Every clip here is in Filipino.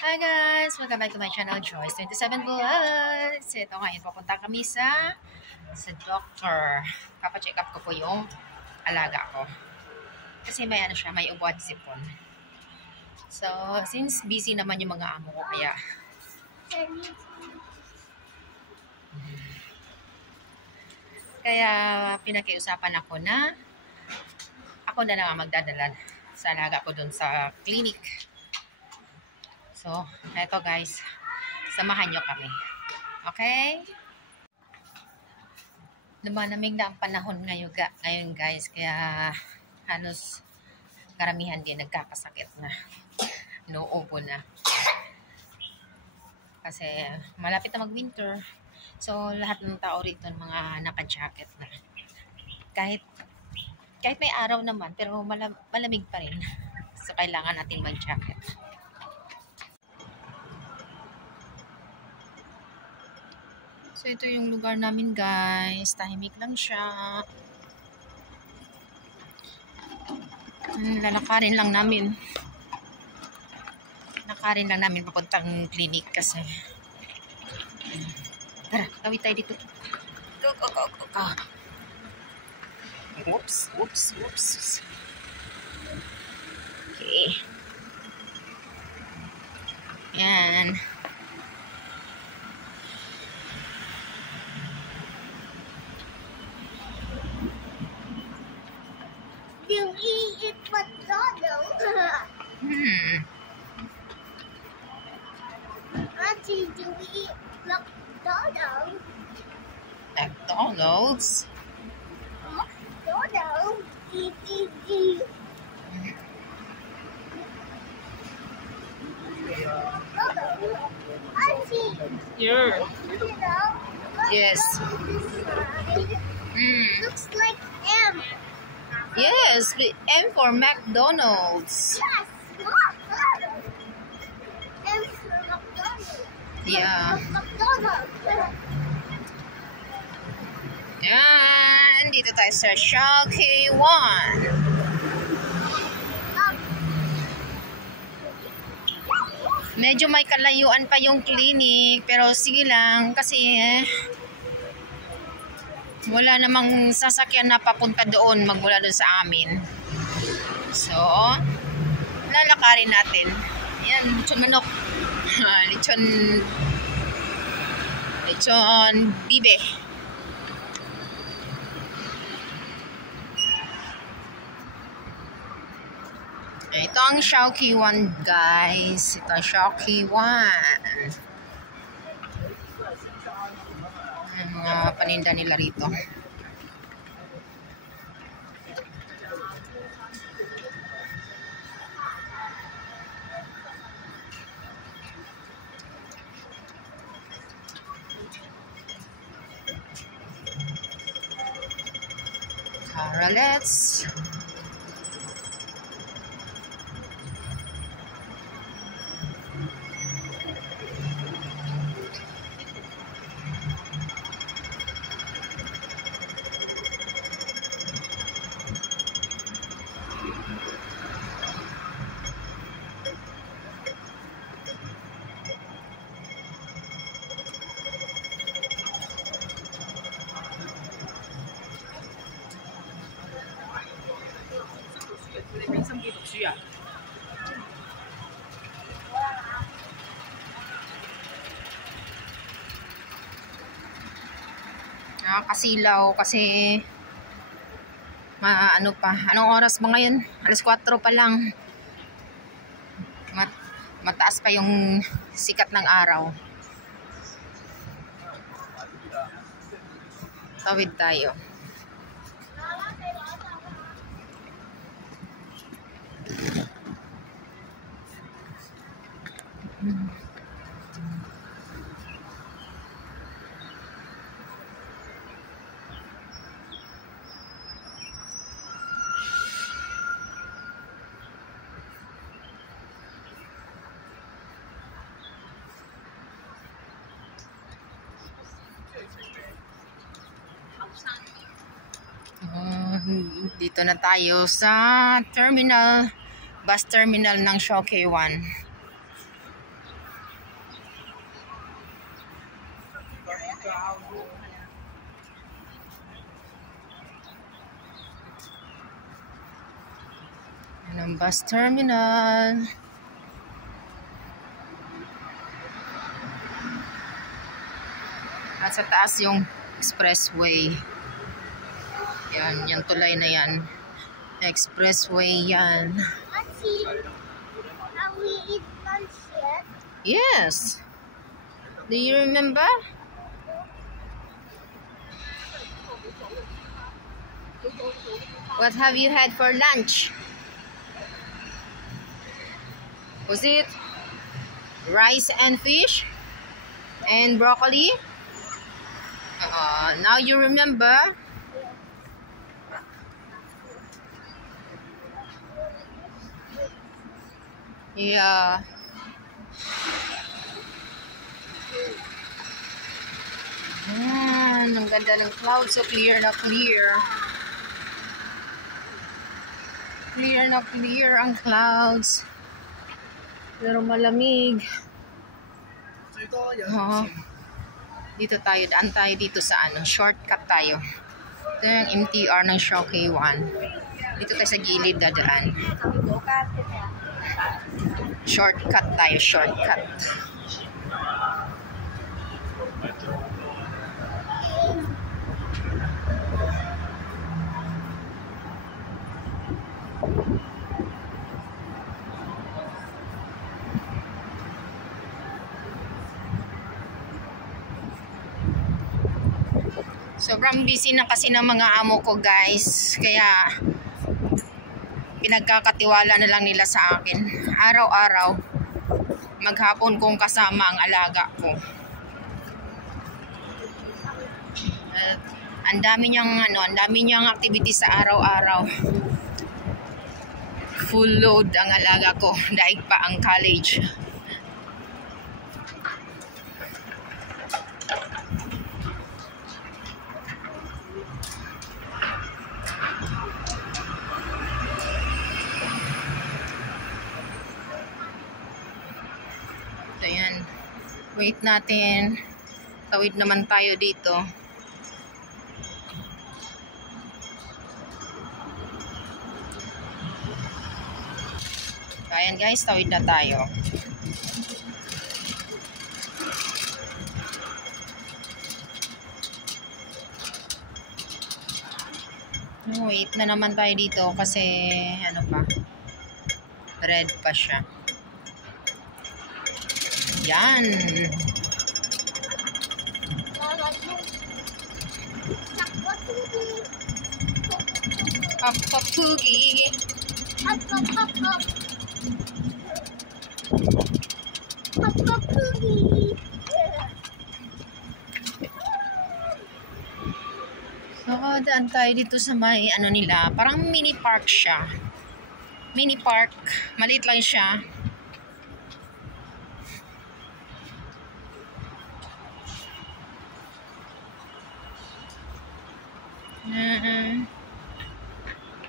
Hi guys! Welcome back to my channel, Joyce27 Vlogs. Ito ngayon, papunta kami sa doctor. Papacheck up ko po yung alaga ko. Kasi may ano siya, may ubuan sipon. So, since busy naman yung mga amo ko, kaya pinakiusapan ako na ako na lang magdadala sa alaga ko dun sa clinic. So, eto guys, samahan nyo kami. Okay? Lumanamig na ang panahon ngayon guys, kaya halos karamihan din nagkakasakit na. Noobo na. Kasi malapit na mag-winter. So, lahat ng tao rito mga naka-jacket na. Kahit may araw naman, pero malamig pa rin. So, kailangan natin mag-jacket. So, ito yung lugar namin guys. Tahimik lang siya. Lalakarin lang namin. Lakarin lang namin papuntang clinic kasi. Tara, tawid tayo dito. Go, go, go, go, go. Whoops, whoops, whoops. Okay. Yan. Do we eat McDonald's? Auntie, do we eat McDonald's? McDonald's? McDonald's? Eat. Auntie, Here. you know, Yes. looks like M. Yes, M for McDonald's. Yes, look. M for McDonald's. Yeah. McDonald's. Yan. Dito tayo sa Showkey1. Medyo may kalayuan pa yung clinic. Pero sige lang. Kasi wala namang sasakyan na papunta doon. Magmula doon sa amin. So, lalakarin natin. Yan. Lechon manok. Lechon bibe. Ito ang Showkey1 guys. Ito ang Showkey1. Ang mga paninda nila rito. Carolets. Nakakasilaw kasi ano pa, anong oras ba ngayon? Alas 4 pa lang. Mataas pa yung sikat ng araw. Tawid tayo. Dito na tayo sa bus terminal ng Showkey1. Yan ang bus terminal. At sa taas yung expressway. Yan, yung tulay na yan. Expressway yan. Auntie, have we eat lunch yet? Yes. Do you remember? What have you had for lunch? Was it rice and fish and broccoli? Now you remember? Yeah. Ang ganda ng clouds. So clear na clear. Clear na clear ang clouds. Pero malamig. Dito tayo, daan tayo dito sa ano, shortcut tayo. Ito yung MTR ng Shaw K1. Dito tayo sa gilid dadaan. Shortcut tayo, shortcut. Sobrang busy na kasi ng mga amo ko, guys. Kaya pinagkakatiwala na lang nila sa akin. Araw-araw maghapon kong kasama ang alaga ko. Ang dami niyang activity sa araw-araw. Full load ang alaga ko, daig pa ang college. So yan, wait natin. Tawid naman tayo dito. Ayan guys, tawid na tayo. Wait na naman tayo dito kasi ano pa, red pa siya. Yan. Papapugi. So, daan tayo dito sa may ano nila, parang mini park siya. Mini park, maliit lang siya.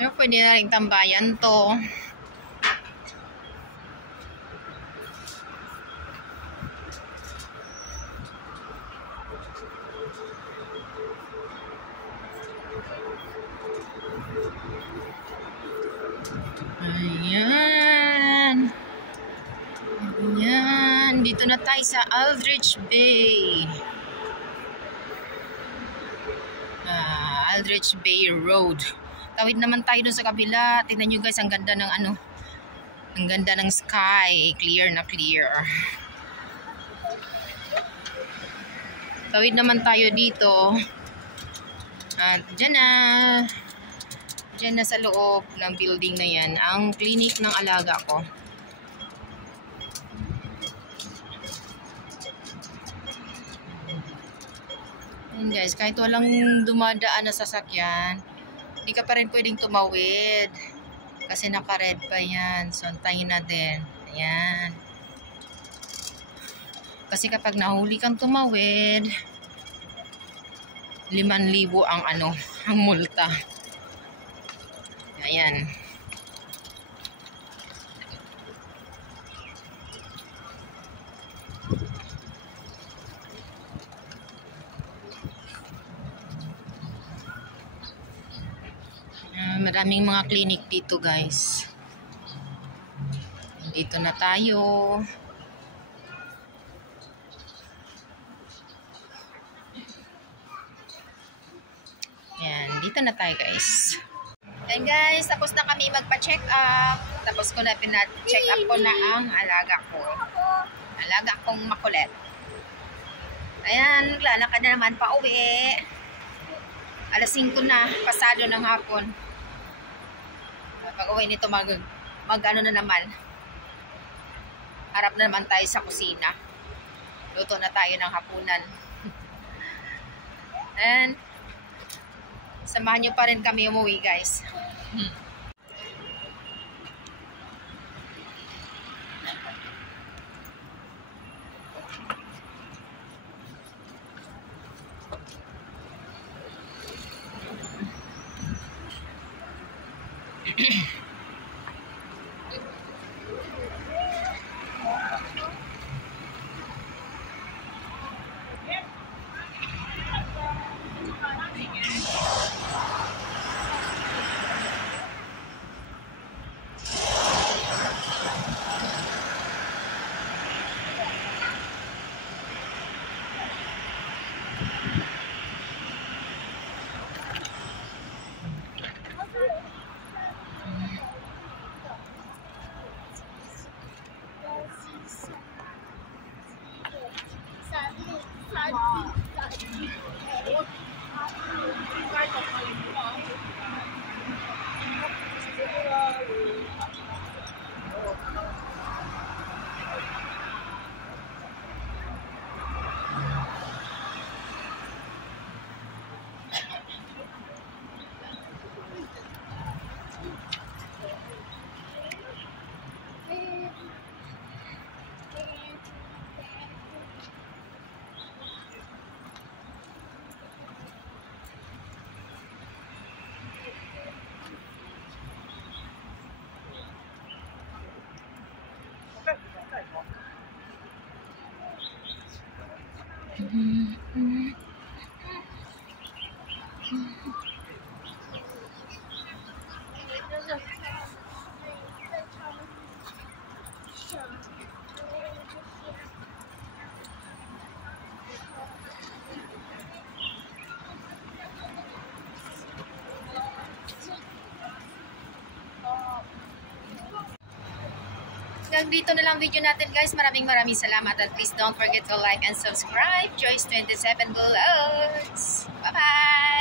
Pero pwede na rin tambayan to. Ayan. Ayan. Dito na tayo sa Aldrich Bay. Aldrich Bay Road. Tawid naman tayo dun sa kabila. Tingnan nyo guys, ang ganda ng ano. Ang ganda ng sky. Clear na clear. Tawid naman tayo dito. At dyan na sa loob ng building na yan, ang clinic ng alaga ko. Ayan guys, kahit walang dumadaan na sasakyan, hindi ka pa rin pwedeng tumawid. Kasi naka-red pa yan. So, antayin natin. Ayan. Kasi kapag nahuli kang tumawid, 5,000 ang multa. Ayan. Maraming mga clinic dito, guys. Dito na tayo. Yan, dito na tayo, guys. And guys, tapos na kami magpa-check up. Tapos ko na pina-check up ko na ang alaga ko. Alaga kong makulit. Ayan, lalakad na naman pa uwi. Alas 5 na, pasado ng hapon. Pag uwi nito mag ano na naman. Harap na naman tayo sa kusina. Luto na tayo ng hapunan. And samahan nyo pa rin kami umuwi, guys. Hanggang dito na lang video natin, guys. Maraming salamat, and please don't forget to like and subscribe. Joyce 27 Vlogs. Bye-bye!